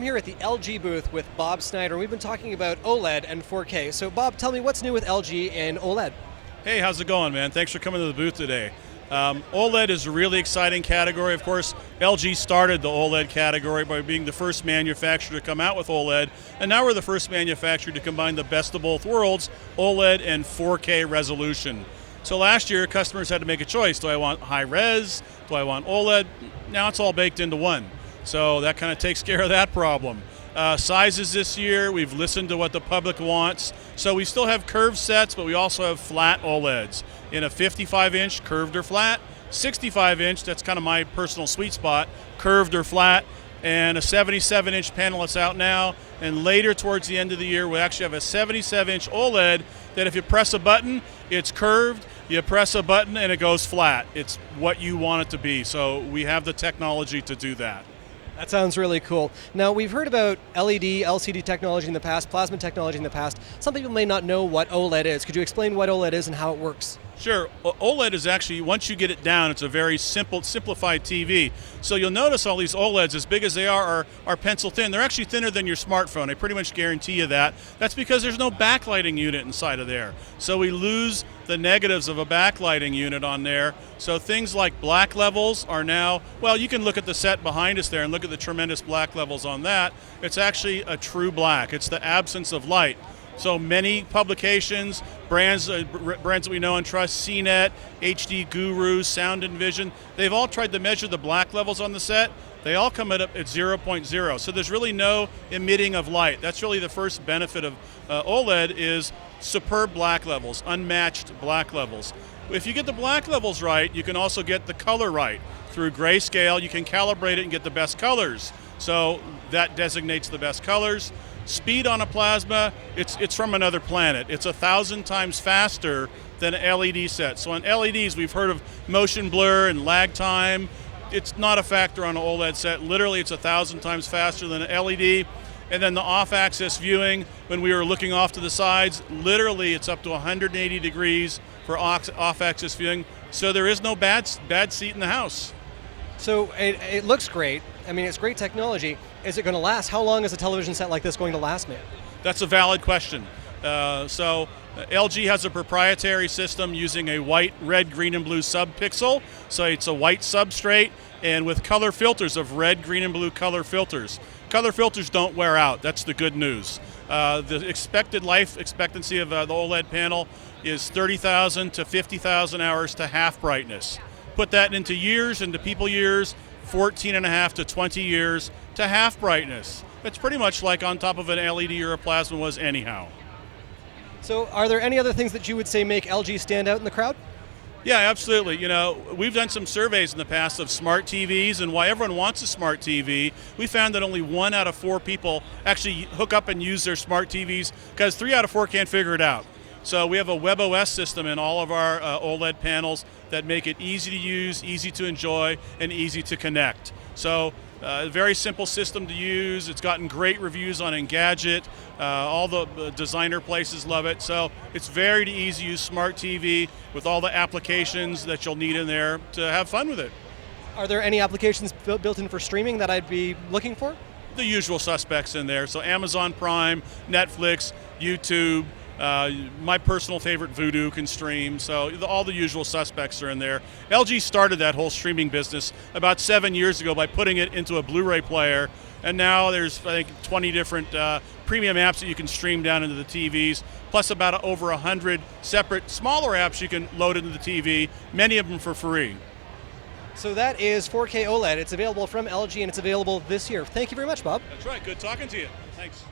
I'm here at the LG booth with Bob Snyder. We've been talking about OLED and 4K. So Bob, tell me what's new with LG and OLED? Hey, how's it going, man? Thanks for coming to the booth today. OLED is a really exciting category. Of course, LG started the OLED category by being the first manufacturer to come out with OLED, and now we're the first manufacturer to combine the best of both worlds, OLED and 4K resolution. So last year, customers had to make a choice. Do I want high res? Do I want OLED? Now it's all baked into one. So that kind of takes care of that problem. Sizes this year, we've listened to what the public wants. So we still have curved sets, but we also have flat OLEDs in a 55-inch, curved or flat, 65-inch, that's kind of my personal sweet spot, curved or flat, and a 77-inch panel that's out now. And later towards the end of the year, we'll actually have a 77-inch OLED that if you press a button, it's curved. You press a button and it goes flat. It's what you want it to be. So we have the technology to do that. That sounds really cool. Now, we've heard about LED, LCD technology in the past, plasma technology in the past. Some people may not know what OLED is. Could you explain what OLED is and how it works? Sure. OLED is actually, once you get it down, it's a very simplified TV. So you'll notice all these OLEDs, as big as they are pencil thin. They're actually thinner than your smartphone. I pretty much guarantee you that. That's because there's no backlighting unit inside of there. So we lose the negatives of a backlighting unit on there. So things like black levels are now, well, you can look at the set behind us there and look at the tremendous black levels on that. It's actually a true black. It's the absence of light. So many publications, brands that we know and trust, CNET, HD Guru, Sound and Vision, they've all tried to measure the black levels on the set. They all come up at 0.0. So there's really no emitting of light. That's really the first benefit of OLED is superb black levels, unmatched black levels. If you get the black levels right, you can also get the color right. Through grayscale, you can calibrate it and get the best colors. So that designates the best colors. Speed on a plasma, it's from another planet. It's 1,000 times faster than an LED set. So on LEDs, we've heard of motion blur and lag time. It's not a factor on an OLED set. Literally, it's 1,000 times faster than an LED. And then the off-axis viewing, when we were looking off to the sides, literally it's up to 180 degrees for off-axis viewing. So there is no bad seat in the house. So it looks great. I mean, it's great technology. Is it going to last? How long is a television set like this going to last me? That's a valid question. LG has a proprietary system using a white, red, green, and blue subpixel. So it's a white substrate and with color filters of red, green, and blue color filters. Color filters don't wear out. That's the good news. The expected life expectancy of the OLED panel is 30,000 to 50,000 hours to half brightness. Put that into years, into people years, 14 and a half to 20 years to half brightness. It's pretty much like on top of an LED or a plasma was anyhow. So are there any other things that you would say make LG stand out in the crowd? Yeah, absolutely. You know, we've done some surveys in the past of smart TVs and why everyone wants a smart TV. We found that only 1 out of 4 people actually hook up and use their smart TVs because 3 out of 4 can't figure it out. So we have a WebOS system in all of our OLED panels that make it easy to use, easy to enjoy, and easy to connect. So a very simple system to use. It's gotten great reviews on Engadget. All the designer places love it. So it's very easy to use smart TV with all the applications that you'll need in there to have fun with it. Are there any applications built in for streaming that I'd be looking for? The usual suspects in there. So Amazon Prime, Netflix, YouTube, my personal favorite, Vudu, can stream. So all the usual suspects are in there. LG started that whole streaming business about 7 years ago by putting it into a Blu-ray player. And now there's, I think, 20 different premium apps that you can stream down into the TVs, plus about over 100 separate smaller apps you can load into the TV, many of them for free. So that is 4K OLED. It's available from LG and it's available this year. Thank you very much, Bob. That's right. Good talking to you. Thanks.